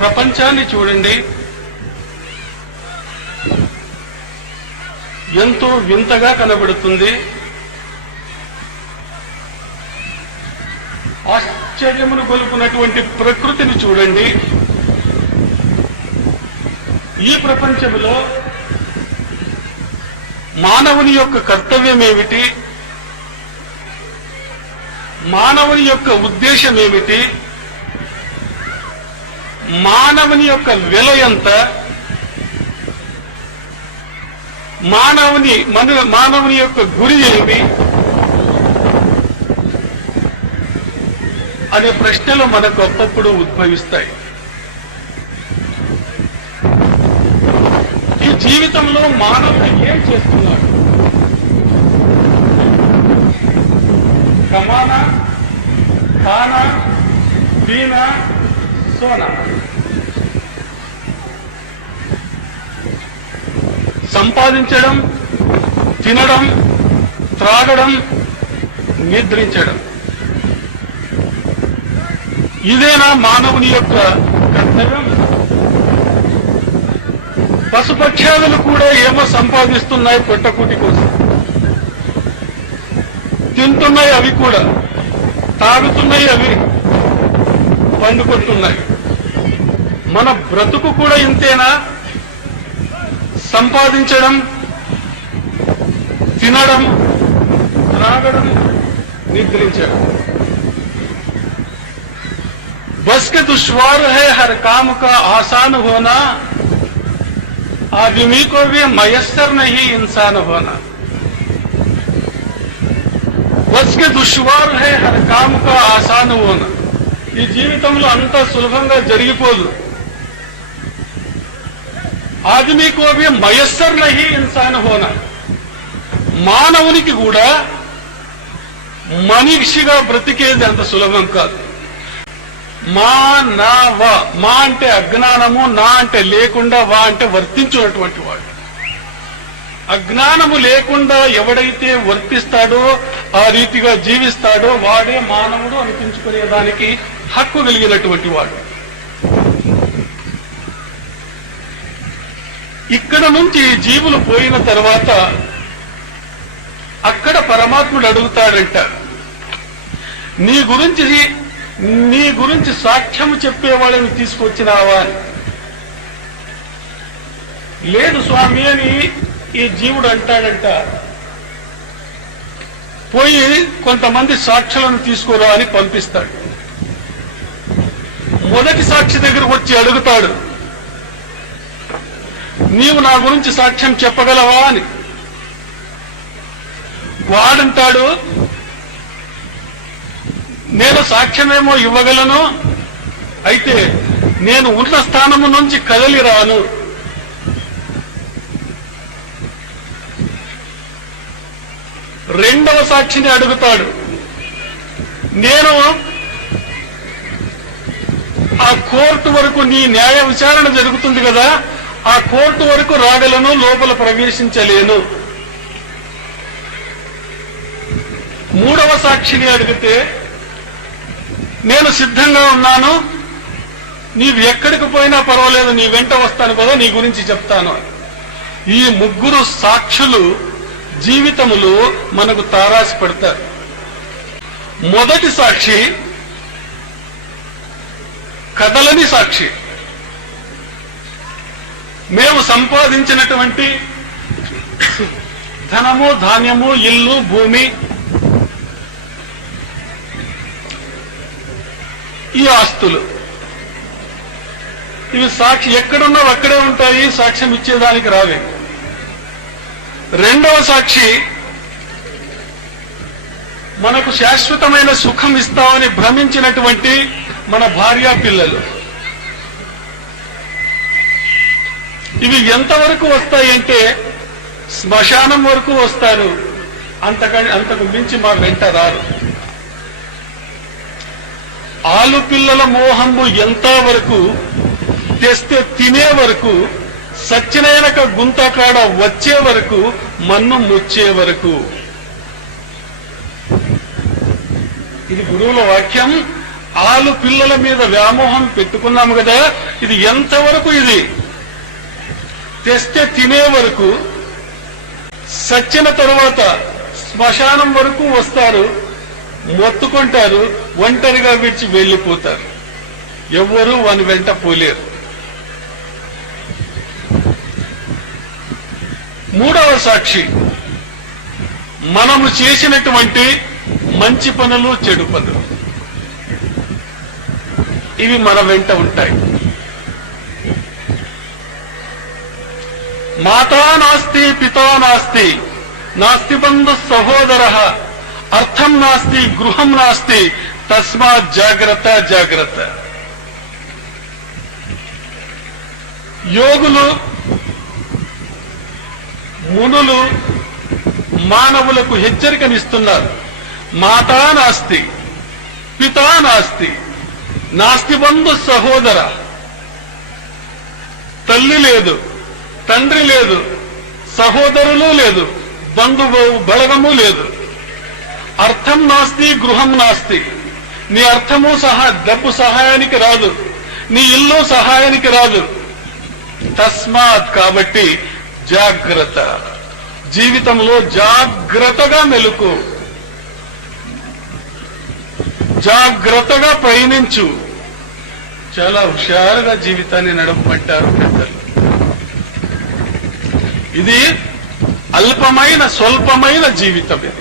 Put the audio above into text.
ప్రపంచాన్ని చూడండి, ఎంతో వింతగా కనబడుతుంది. ఆశ్చర్యమును గొలుపునటువంటి ప్రకృతిని చూడండి. ఈ ప్రపంచంలో మానవుని యొక్క కర్తవ్యం ఏమిటి, మానవుని యొక్క ఉద్దేశం ఏమిటి, మానవుని యొక్క విల ఎంత, మానవుని యొక్క గురి ఏమి అనే ప్రశ్నలు మనకు అప్పుడప్పుడు ఉద్భవిస్తాయి. ఈ జీవితంలో మానవుడు ఏం చేస్తున్నాడు? కమానా, ఖానా, పీనా, సోనా. సంపాదించడం, తినడం, త్రాగడం, నిద్రించడం. ఇదేనా మానవుని యొక్క కర్తవ్యం? పశుపక్ష్యాదులు కూడా ఏమో సంపాదిస్తున్నాయి పొట్టకూటి కోసం, తింటున్నాయి అవి కూడా, తాగుతున్నాయి అవి, పండుకొట్టున్నాయి. మన బ్రతుకు కూడా ఇంతేనా? సంపాదించడం, తినడం, త్రాగడం, నిద్రించడం. बस के दुश्वार है हर काम का आसान होना, आदमी को भी मयस्सर नहीं इंसान होना. बस के दुश्वार है हर काम का आसान होना. ఈ జీవితంలో అంత సులభంగా జరిగిపోదు. ఆదమీ కో భీ మయస్సర్ నహీ ఇన్సాన్ హోనా. మానవునికి కూడా మనిషిగా బ్రతికేది అంత సులభం కాదు. మా నా వా, మా అంటే అజ్ఞానము, నా అంటే లేకుండా, వా అంటే వర్తించినటువంటి వాడు. అజ్ఞానము లేకుండా ఎవడైతే వర్తిస్తాడో, ఆ రీతిగా జీవిస్తాడో వాడే మానవుడు అనిపించుకునేదానికి హక్కు కలిగినటువంటి వాడు. ఇక్కడ నుంచి జీవులు పోయిన తర్వాత అక్కడ పరమాత్ముడు అడుగుతాడంట, నీ గురించి సాక్ష్యం చెప్పేవాళ్ళని తీసుకొచ్చినావా? లేదు స్వామి అని ఈ జీవుడు అంటాడంట. పోయి కొంతమంది సాక్షులను తీసుకురా అని పంపిస్తాడు. మొదటి సాక్షి దగ్గరకు వచ్చి అడుగుతాడు, నీవు నా గురించి సాక్ష్యం చెప్పగలవా అని. వాడంటాడు, నేను సాక్ష్యమేమో ఇవ్వగలను, అయితే నేను ఉన్న స్థానము నుంచి కదలి రాను. రెండవ సాక్షిని అడుగుతాడు, నేను ఆ కోర్టు వరకు, నీ న్యాయ విచారణ జరుగుతుంది కదా, ఆ కోర్టు వరకు రాగలను, లోపల ప్రవేశించలేను. మూడవ సాక్షిని అడిగితే, నేను సిద్ధంగా ఉన్నాను, నీవు ఎక్కడికి పోయినా పర్వాలేదు, నీ వెంట వస్తాను కదా, నీ గురించి చెప్తాను. ఈ ముగ్గురు సాక్షులు జీవితములో మనకు తారాసి పడతారు. మొదటి సాక్షి కదలని సాక్షి. మేము సంపాదించినటువంటి ధనము, ధాన్యము, ఇల్లు, భూమి, ఈ ఆస్తులు, ఇవి సాక్షి ఎక్కడున్నావు అక్కడే ఉంటాయి, సాక్ష్యం ఇచ్చేదానికి రావే. రెండవ సాక్షి మనకు శాశ్వతమైన సుఖం ఇస్తామని భ్రమించినటువంటి మన భార్య, పిల్లలు. ఇవి ఎంతవరకు వస్తాయంటే శ్మశానం వరకు వస్తారు, అంతకు మించి మా వెంట రారు. ఆలు పిల్లల మోహము ఎంత వరకు, తెస్తే తినే వరకు, సచ్చినయనక గుంతకాడ వచ్చే వరకు, మన్ను ముచ్చే వరకు. ఇది గురువుల వాక్యం. ఆలు పిల్లల మీద వ్యామోహం పెట్టుకున్నాము కదా, ఇది ఎంతవరకు ఇది తెస్తే తినే వరకు, సచ్చిన తరువాత శ్మశానం వరకు వస్తారు, మొత్తుకుంటారు, ఒంటరిగా విడిచి వెళ్లిపోతారు. ఎవ్వరూ వాని వెంట పోలేరు. మూడవ సాక్షి మనము చేసినటువంటి మంచి పనులు, చెడు పనులు, ఇవి మన వెంట ఉంటాయి. మాతా నాస్తి పితా నాస్తి నాస్తి బంధు సహోదర అర్థం నాస్తి గృహం నాస్తి తస్మాత్ జాగ్రత్త జాగ్రత్త. యోగులు, మునులు మానవులకు హెచ్చరికనిస్తున్నారు. మాతా నాస్తి పితా నాస్తి నాస్తి బంధు సహోదర. తల్లి లేదు, తండ్రి లేదు, సహోదరులు లేదు, బంధు బలగము లేదు. అర్థం నాస్తి గృహం నాస్తి. నీ అర్థము డబ్బు సహాయానికి రాదు, నీ ఇల్లు సహాయానికి రాదు. తస్మాత్ కాబట్టి జాగ్రత్త, జీవితంలో జాగ్రత్తగా మెలుకు, జాగ్రత్తగా పయనించు. చాలా హుషారుగా జీవితాన్ని నడపమంటారు పెద్దలు. ఇది అల్పమైన స్వల్పమైన జీవితం. ఇది